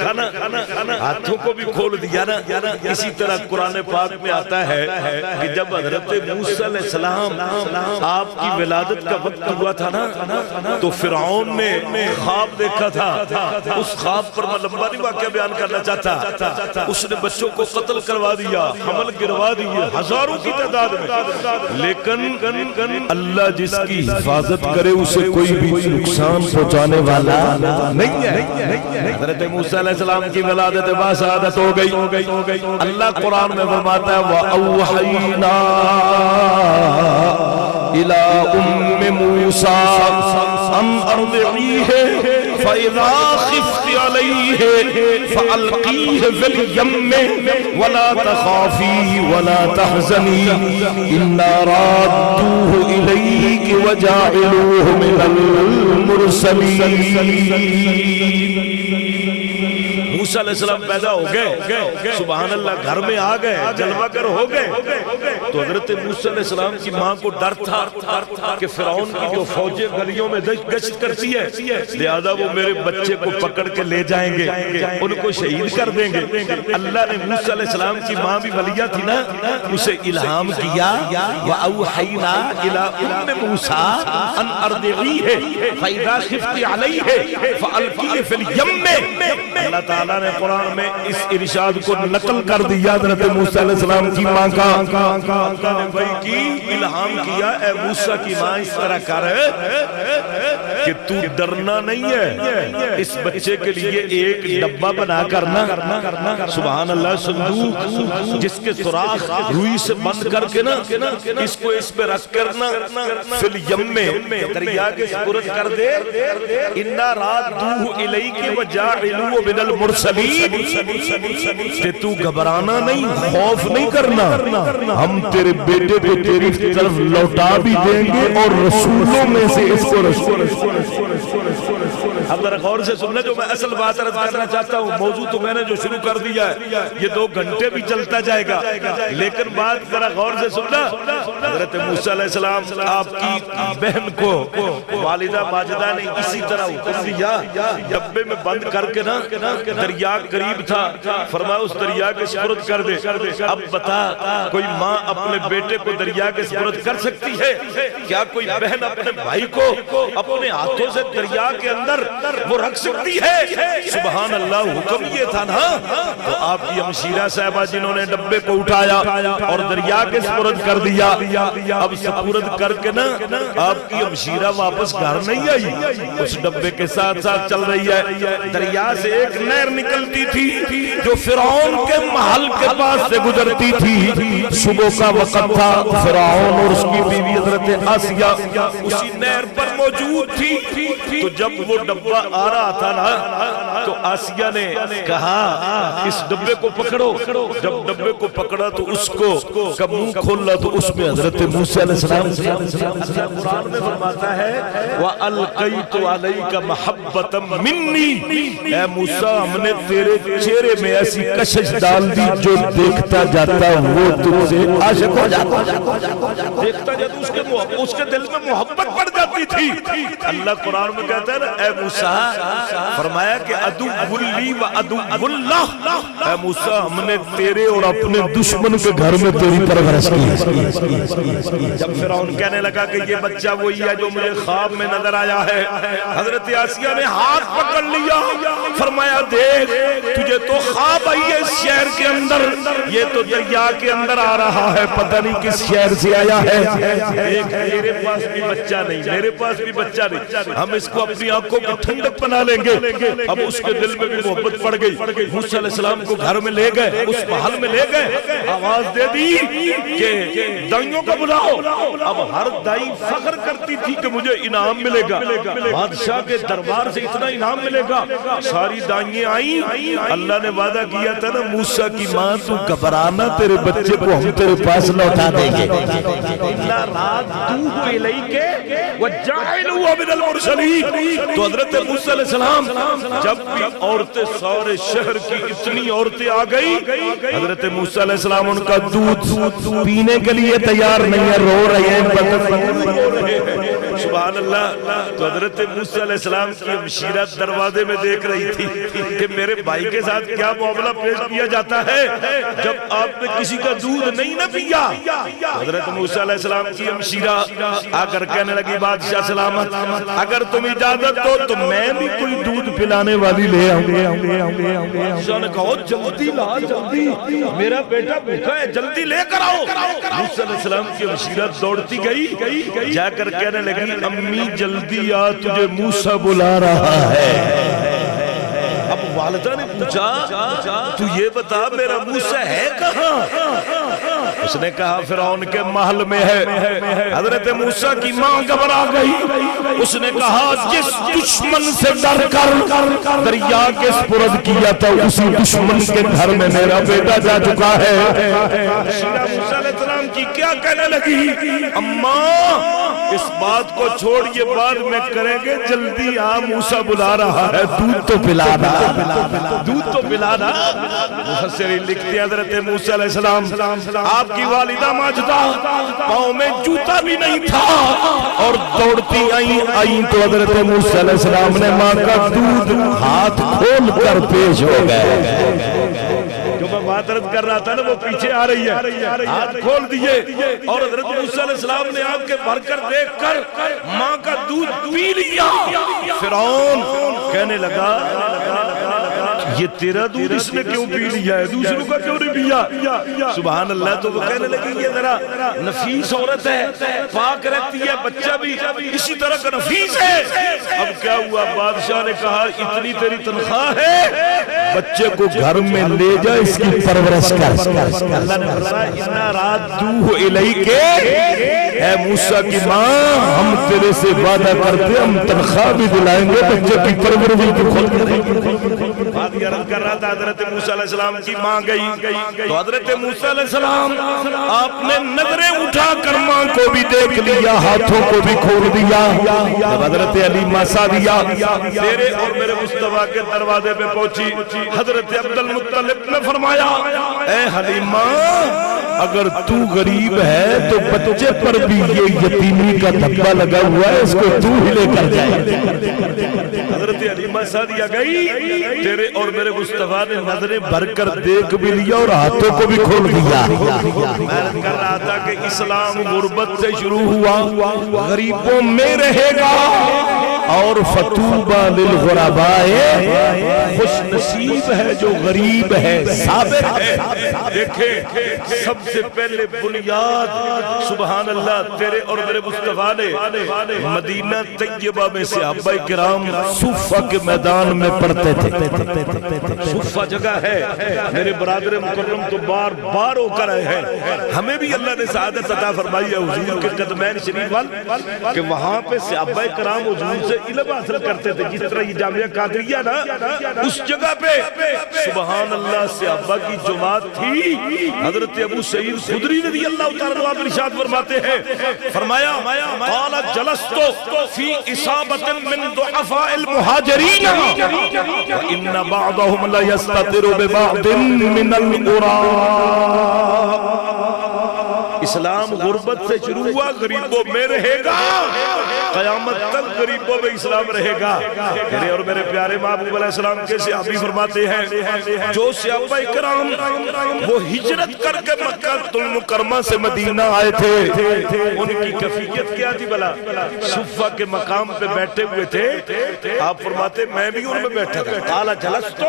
ہاتھوں کو بھی کھول دیا نا. اسی طرح قرآن پاک میں آتا ہے کہ جب حضرت موسیٰ علیہ السلام آپ کی ولادت کا وقت ہوا تھا نا تو فرعون نے خواب دیکھا تھا. اس خواب پر میں لمبا نہیں واقعہ بیان کرنا چاہتا. اس نے بچوں کو قتل کروا دیا, حمل گروا دیے ہزاروں کی تعداد میں, لیکن اللہ جس کی حفاظت کرے اسے کوئی بھی نقصان پہنچانے والا نہیں ہے. حضرت موسیٰ علیہ السلام کی ولادت باسعادت ہو گئی. اللہ قرآن میں فرماتا ہے وَأَوْحَيْنَا إِلَىٰ أُمِّ مُوسَىٰ أَنْ أَرْضِعِيهِ فَإِذَا خِفْتِ عَلَيْهِ فَأَلْقِيهِ فِي الْيَمِّ وَلَا تَخَافِي وَلَا تَحْزَنِي إِنَّا رَادُّوهُ إِلَيْكِ وَجَاعِلُوهُ مِنَ الْمُرْسَلِينَ. موسیٰ علیہ السلام پیدا ہو گئے, سبحان اللہ, گھر میں آ گئے, جلوہ گر ہو گئے. تو حضرت موسیٰ علیہ السلام کی ماں کو ڈر تھا کہ فرعون کی جو فوجیں گلیوں میں گشت کرتی ہے, لہذا وہ میرے بچے کو پکڑ کے لے جائیں گے, ان کو شہید کر دیں گے. اللہ نے موسیٰ علیہ السلام کی ماں بھی ولیہ تھی نا, اسے الہام کیا وَأَوْحَيْنَا إِلَىٰ أُمِّ مُوسَىٰ أَنْ أَرْضِعِيهِ فَإِذَا خِفْتِ عَلَيْهِ فَأَلْقِيهِ فِي الْيَمِّ. اللہ تعالیٰ نے قرآن میں اس ارشاد کو نقل کر دیا حضرت موسیٰ علیہ السلام کی ماں کا. اللہ نے بھائی کی الہام کیا, اے موسیٰ کی ماں اس طرح کر کہ تو ڈرنا نہیں ہے, اس بچے کے لیے ایک ڈبہ بنا کرنا, سبحان اللہ, صندوق جس کے سوراخ روئی سے بند کر کے نا اس کو اس پہ رکھ کرنا, فی الیم میں دریا کے سپرد کر دے. اِنَّا رَادُّوهُ إِلَيْكِ وَجَاعِلُوهُ مِنَ الْمُرْسَلِينَ. کہ تو گھبرانا نہیں, خوف نہیں کرنا, ہم تیرے بیٹے کو تیری طرف لوٹا بھی دیں گے اور رسولوں میں سے اس کو رسول. اب ذرا غور سے سننا جو میں اصل بات عرض کرنا چاہتا ہوں. موضوع تو میں نے جو شروع کر دیا ہے یہ 2 گھنٹے بھی چلتا جائے گا, لیکن بات ذرا غور سے سننا. حضرت موسیٰ علیہ السلام آپ کی بہن کو والدہ ماجدہ نے اسی طرح حکم دیا, ڈبے میں بند کر کے نا, دریا قریب تھا, فرمایا اس دریا کے سپرد کر دے. اب بتا, کوئی ماں اپنے بیٹے کو دریا کے سپرد کر سکتی ہے کیا؟ کوئی بہن اپنے بھائی کو اپنے ہاتھوں سے دریا کے اندر وہ رکھ سکتی ہے؟ سبحان اللہ, حکم یہ تھا نا. تو آپ کی ہمشیرہ صاحبہ جنہوں نے ڈبے کو اٹھایا اور دریا کے سپرد کر دیا, اب سپرد کر کے نا آپ کی ہمشیرہ واپس گھر نہیں آئی, اس ڈبے کے ساتھ ساتھ چل رہی ہے. دریا سے ایک نہر نکلتی تھی جو فرعون کے محل کے پاس سے گزرتی تھی. صبح کا وقت تھا, فرعون اور اس کی بیوی حضرت آسیہ اسی نہر پر موجود تھی. تو جب وہ ڈبہ آ رہا تھا نا تو آسیہ نے کہا اس ڈبے کو پکڑو. جب ڈبے کو پکڑا تو اس کو منہ کھولا تو اس میں حضرت موسیٰ علیہ السلام. قرآن میں فرماتا ہے وَأَلْقَيْتُ عَلَيْكَ مَحَبَّةً مِّنِّي, اے موسیٰ ہم نے تیرے چہرے میں ایسی کشش ڈال دی جو دیکھتا جاتا وہ تجھ سے عاشق ہو جاتا. دیکھتا جاتا اس کے دل میں محبت پڑ جاتی تھی. اللہ قرآن میں کہتا ہے نا, اے موسیٰ, فرمایا کہ عدو لی و عدو اللہ, اے موسیٰ ہم نے تیرے اور اپنے دشمن کے گھر میں تیری پرورش کی. جب فرعون کہنے لگا کہ یہ بچہ وہی ہے جو مجھے خواب میں نظر آیا ہے, حضرت آسیہ نے ہاتھ پکڑ لیا, فرمایا دیکھ تجھے تو خواب آئی ہے اس شہر کے اندر, یہ تو دریا کے اندر آ رہا ہے, پتہ نہیں کس شہر سے آیا ہے. ایک میرے پاس بھی بچہ نہیں, میرے پاس بھی بچہ نہیں, ہم اس کو اپنی آنکھوں کو ٹھنڈک بنا لیں گے. اب اس کے دل میں بھی محبت پڑ گئی. موسیٰ علیہ السلام کو گھر میں لے گئے, اس محل میں لے گئے, آواز دے دی کہ دائیوں کو بلاؤ. اب ہر دائی فخر کرتی تھی کہ مجھے انعام ملے گا, بادشاہ کے دربار سے اتنا انعام ملے گا. ساری دائیں آئیں. اللہ نے وعدہ کیا تھا نا موسیٰ کی ماں تو گھبرانا, تیرے بچے کو ہم تیرے پاس لوٹا دیں گے. تو حضرت موسیٰ علیہ السلام جب بھی عورتیں سارے شہر کی اتنی عورتیں آ گئی, حضرت موسیٰ علیہ السلام ان کا دودھ پینے کے لیے تیار نہیں ہے, رو رہے ہیں. سبحان اللہ. تو حضرت موسیٰ علیہ السلام کی ہمشیرہ دروازے میں دیکھ رہی تھی کہ میرے بھائی کے ساتھ کیا معاملہ پیش کیا جاتا ہے جب آپ نے کسی کا دودھ نہیں نہ پیا. حضرت موسیٰ علیہ السلام کی ہمشیرہ آ کر کہنے لگی بادشاہ سلامت اگر تم اجازت دو تو میں بھی کوئی دودھ پلانے والی لے آؤں گے. بادشاہ نے کہا جلدی لا جلدی میرا بیٹا بھوکا ہے جلدی لے کر آؤ. موسیٰ علیہ السلام کی ہمشیرہ دوڑتی گئی جا کر کہنے لگی امی جلدی آ تجھے موسیٰ بلا رہا ہے. اب والدہ نے پوچھا تو یہ بتا میرا موسیٰ ہے کہاں؟ اس نے کہا فرعون کے محل میں ہے. حضرت موسیٰ کی ماں گھبرا گئی. اس نے کہا جس دشمن سے ڈر کر دریا کے سپرد کیا تھا اسی دشمن کے گھر میں میرا بیٹا جا چکا ہے. موسیٰ علیہ السلام کی کیا کہنے لگی اماں اس بات کو چھوڑ یہ بعد میں کریں گے جلدی آ موسیٰ بلا رہا ہے دودھ تو پلانا دودھ تو پلانا. مفسرین لکھتے ہیں حضرت موسیٰ علیہ السلام آپ کی والدہ ماجدہ پاؤں میں جوتا بھی نہیں تھا اور دوڑتی آئیں تو حضرت موسیٰ علیہ السلام نے ماں کا دودھ ہاتھ کھول کر پیش ہو گئے. جو میں بات رد کر رہا تھا نا وہ پیچھے آ رہی ہے. ہاتھ کھول دیے اور حضرت موسیٰ علیہ السلام نے آپ کے بھر کر دیکھ کر ماں کا دودھ پی لیا. فرعون کہنے لگا یہ تیرا دودھ اس نے کیوں پی لیا ہے دوسروں کا کیوں نہیں پیا؟ سبحان اللہ. تو وہ کہنے لگی یہ ذرا نفیس عورت ہے پاک رہتی ہے بچہ بھی اسی طرح کا نفیس ہے. اب کیا ہوا بادشاہ نے کہا اتنی تیری تنخواہ ہے بچے کو گھر میں لے جا اس کی پرورش کر. اللہ نے فرمایا اِنَّا رَادُّوهُ إِلَيْكَ اے موسیٰ کی ماں ہم تیرے سے وعدہ کرتے ہم تنخواہ بھی دلائیں گے بچے کی پرورش بھی خود کریں. بات یہ عرض کر رہا تھا حضرت موسیٰ علیہ السلام کی ماں گئی تو حضرت موسیٰ علیہ السلام آپ نے نظریں اٹھا کر ماں کو بھی دیکھ لیا ہاتھوں کو بھی کھول دیا. جب حضرت علیمہ سعدیہ تیرے اور میرے مصطفیٰ کے دروازے پہ پہنچی حضرت عبد المطلب نے فرمایا اے حلیمہ اگر تو غریب ہے تو بچے پر بھی یہ یتیمی کا دھبا لگا ہوا ہے اس کو تو ہی لے کر جائے. حضرت علیمہ سعدیہ گئی تیرے اور میرے مصطفیٰ نے نظریں بھر کر دیکھ بھی لیا اور ہاتھوں کو بھی کھول دیا. میں کر رہا تھا کہ اسلام غربت سے شروع ہوا غریبوں میں رہے گا اور فتوبہ للغرباء خوش نصیب ہے جو غریب ہے صابر ہے. دیکھیں سب سے پہلے بنیاد سبحان اللہ تیرے اور میرے مصطفیٰ نے مدینہ طیبہ میں صحابہ کرام صفہ کے میدان میں پڑھتے تھے. صفہ جگہ ہے میرے برادر مکرم تو بار بار ہو کر آئے ہیں ہمیں بھی اللہ نے سعادت عطا فرمائی ہے حضور کے قدمین شریف وال کہ وہاں پہ صحابہ کرام حضور سے علم حاصل کرتے تھے. جس طرح یہ جامعہ قادریہ نا اس جگہ پہ سبحان اللہ صحابہ کی جماعت تھی. حضرت ابو سعید خدری رضی اللہ تعالیٰ عنہ ارشاد فرماتے ہیں فرمایا قال جلست فی اصابۃ من ضعفاء المہاجرین وان بعضهم لا يستتر ببعض من القرى. اسلام غربت سے شروع ہوا غریبوں میں رہے گا قیامت تک غریبوں میں اسلام رہے گا. میرے اور میرے پیارے محبوب علیہ السلام کے صحابی فرماتے ہیں جو صحابہ کرام وہ ہجرت کر کے مکہ المکرمہ سے مدینہ آئے تھے ان کی کیفیت کیا تھی بلا صفہ کے مقام پہ بیٹھے ہوئے تھے. آپ فرماتے میں بھی ان میں بیٹھا تھا. قال جلست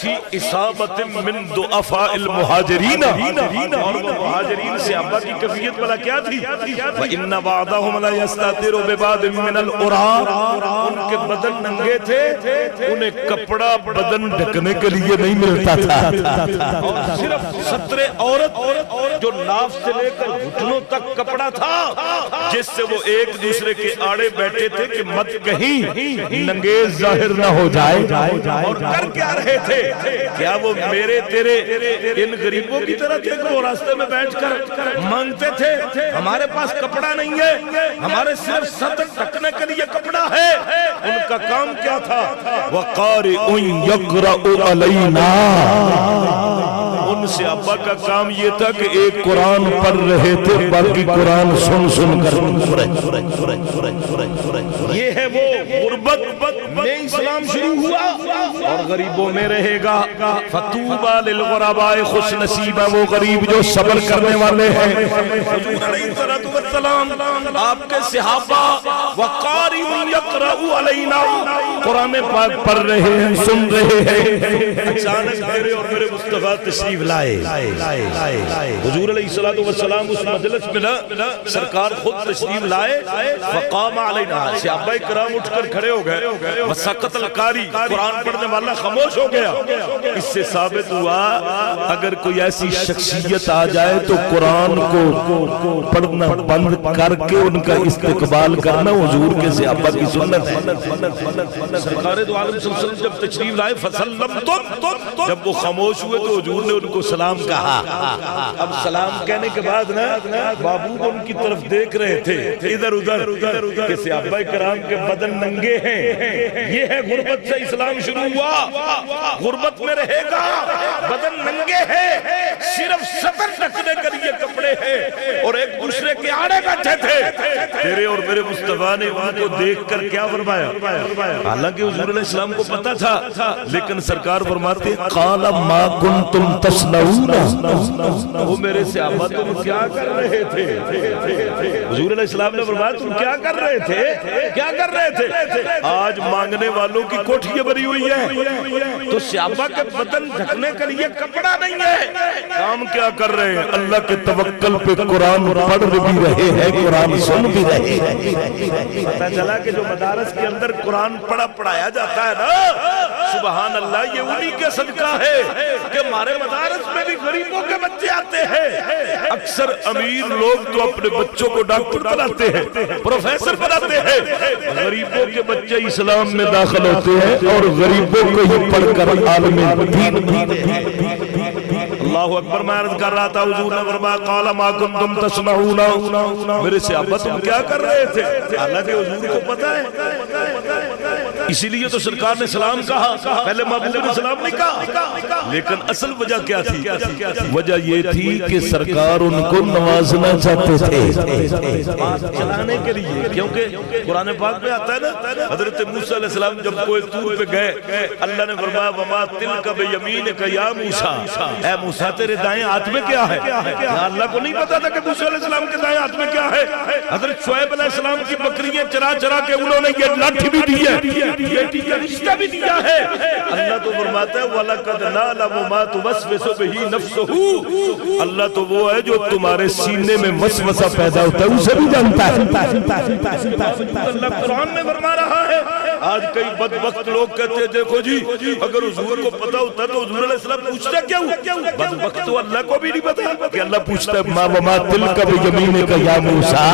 فی اصابۃ من ضعفاء المہاجرین اور وہ مہاجرین صحابہ کی کیفیت بلا کیا تھی وَإِنَّ بَعْضَهُمْ لَا يَسْتَتِرُ بِبَعْضٍ مِنَ الْأُرَىٰ. ان کے بدن ننگے تھے انہیں کپڑا بدن ڈھکنے کے لیے نہیں ملتا تھا اور صرف ستر عورت جو ناف سے لے کر گھٹنوں تک کپڑا تھا جس سے وہ ایک دوسرے کے آڑے بیٹھے تھے کہ مت کہیں ننگیز ظاہر نہ ہو جائے. اور کر کیا رہے تھے کیا وہ میرے تیرے ان غریبوں کی طرح تھے کہ وہ راستے میں بیٹھ کر مانگتے تھے ہمارے پاس کپڑا نہیں ہے ہمارے صرف سطر ڈھکنے کے لیے کپڑا ہے. ان کا کام کیا تھا وَقَارِئٌ يَقْرَأُ عَلَيْنَا. ان صحابہ کا کام یہ تھا کہ ایک قرآن پڑھ رہے تھے، باقی قرآن سن سن کر یہ ہے وہ غربت میں اسلام شروع ہوا اور غریبوں میں رہے گا۔ فطوبى للغرباء، خوش نصیب ہے وہ غریب جو صبر کرنے والے ہیں۔ حضور علیہ السلام آپ کے صحابہ وقاری یقرأ علینا، قرآن پاک پڑھ رہے ہیں، سن رہے ہیں، اچانک میرے اور میرے مصطفیٰ تشریف لائے۔ حضور علیہ السلام اس مجلس میں نہ سرکار خود تشریف لائے۔ فقام علینا، صحابہ کرام اٹھ کر کھڑے ہو گئے۔ وسکت القاری، قرآن پڑھنے والا خاموش ہو گیا۔ اس سے ثابت ہوا اگر کوئی ایسی شخصیت آ جائے تو قرآن کو پڑھنا بند کر کے ان کا استقبال کرنا حضور کے صحابہ کی سنت ہے۔ سرکار دو عالم صلی اللہ علیہ وسلم جب تشریف لائے فسلمتم، جب وہ خاموش ہوئے تو حضور نے ان کو سلام کہا۔ اب سلام کہنے کے بعد نا بابو ان کی طرف دیکھ رہے تھے ادھر ادھر کہ صحابہ کرام کے بدن ننگے ہیں۔ یہ ہے غربت سے اسلام شروع ہوا، غربت میں رہے گا، بدن ننگے ہیں، صرف سطر ڈھکنے کے لیے کپڑے ہیں اور ایک دوسرے کے آڑے بیٹھے تھے۔ تیرے اور میرے مصطفیٰ نے ان کو دیکھ کر کیا فرمایا؟ حالانکہ حضور علیہ السلام کو پتا تھا، لیکن سرکار فرماتے قال ما کنتم تصنعون، وہ میرے صحابہ تم کیا کر رہے تھے؟ حضور علیہ السلام نے فرمایا تم کیا کر رہے تھے؟ کیا کر رہے تھے؟ آج مانگنے والوں کی کوٹھیاں بھری ہوئی ہیں تو صحابہ کے بدن ڈھکنے کے لیے کپڑا نہیں ہے، کام کیا کر رہے ہیں؟ اللہ کے توکل پہ قرآن پڑھ بھی رہے ہیں، قرآن سن بھی رہے ہیں۔ پتہ چلا کہ جو مدارس کے اندر قرآن پڑھایا جاتا ہے نا، سبحان اللہ، یہ انہی کے صدقہ ہے کہ ہمارے مدارس میں بھی غریبوں کے بچے آتے ہیں۔ اکثر امیر لوگ تو اپنے بچوں کو ڈاکٹر بناتے ہیں، پروفیسر بناتے ہیں، غریبوں کے بچے اسلام میں داخل ہوتے ہیں اور غریبوں کو ہی پڑھ کر عالم دین اللہ اکبر۔ میں عرض کر رہا تھا حضور نے فرمایا قال ما کنتم تصنعون، میرے صحابہ تم کیا کر رہے تھے؟ حالانکہ حضور کو پتا ہے، اسی لیے تو سرکار نے سلام کہا، پہلے محبوب نے سلام نہیں کہا۔ لیکن اصل وجہ کیا تھی؟ وجہ یہ تھی کہ سرکار ان کو نوازنا چاہتے تھے چلانے کے لیے، کیونکہ قرآن پاک میں آتا ہے نا حضرت موسیٰ علیہ السلام جب کوئی طور پہ گئے، اللہ نے فرمایا وما تلک بیمینک یا موسیٰ، اے موسیٰ تیرے دائیں ہاتھ میں کیا ہے؟ اللہ کو نہیں پتا تھا کہ موسیٰ علیہ السلام کے دائیں ہاتھ میں کیا ہے۔ حضرت شعیب علیہ السلام کی بکریاں چرا چرا کے انہوں نے یہ لاٹھی بھی دی ہے، بیٹی کا رشتہ بھی دیا ہے۔ اللہ تو فرماتا ہے وَلَقَدْ نَعْلَمُ مَا تُوَسْوِسُ بِهِ نَفْسُهُ، اللہ تو وہ ہے جو تمہارے سینے میں وسوسہ پیدا ہوتا ہے اسے بھی جانتا ہے۔ اللہ قرآن میں فرما رہا ہے۔ آج کئی بدبخت لوگ کہتے ہیں دیکھو جی اگر حضور کو پتا ہوتا تو حضور علیہ السلام پوچھتا کیوں؟ بدبخت تو اللہ کو بھی نہیں پتا کہ اللہ پوچھتا ہے ما وما تلک بیمینک یا موسیٰ،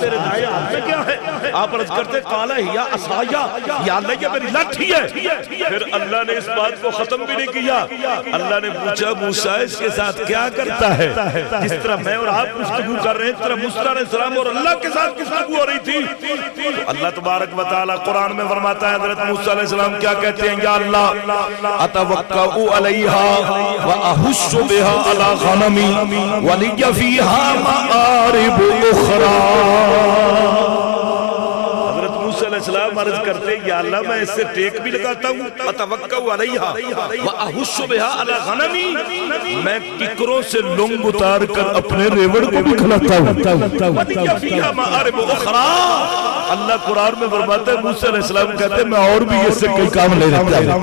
تیرے دائیں ہاتھ میں کیا ہے؟ آپ عرض کرتے قال ہی عصایا، یا اللہ یہ میری لاٹھی ہے۔ پھر اللہ نے اس بات کو ختم بھی نہیں کیا، اللہ نے پوچھا موسیٰ اس کے ساتھ کیا کرتا ہے؟ جس طرح میں اور آپ گفتگو کر رہے ہیں اس طرح موسیٰ علیہ السلام اور اللہ کے ساتھ گفتگو ہو رہی تھی۔ اللہ تبارک و تعالی قرآن میں فرماتا ہے حضرت موسیٰ علیہ السلام کیا کہتے ہیں؟ یا اللہ اتوکأ علیہا واحش بہا علی غنمی ولی فیہا مآرب اخری۔ السلام عرض کرتے یا اللہ میں اس سے ٹیک بھی لگاتا ہوں، اتوکأ علیہا واحش بہا علی غنمی، میں ککروں سے لنگ اتار کر اپنے ریوڑ کو بھی کھلاتا ہوں، ولی فیہا مآرب اخری۔ اللہ قرآن میں فرماتا ہے موسیٰ علیہ السلام کہتے ہیں میں اور بھی اس سے کئی کام لے لیتا ہوں۔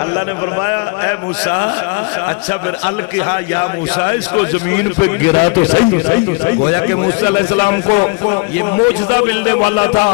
اللہ نے فرمایا اے موسیٰ اچھا پھر القھا یا موسیٰ، اس کو زمین پہ گرا تو صحیح۔ گویا کہ موسیٰ علیہ السلام کو یہ معجزہ ملنے والا تھا۔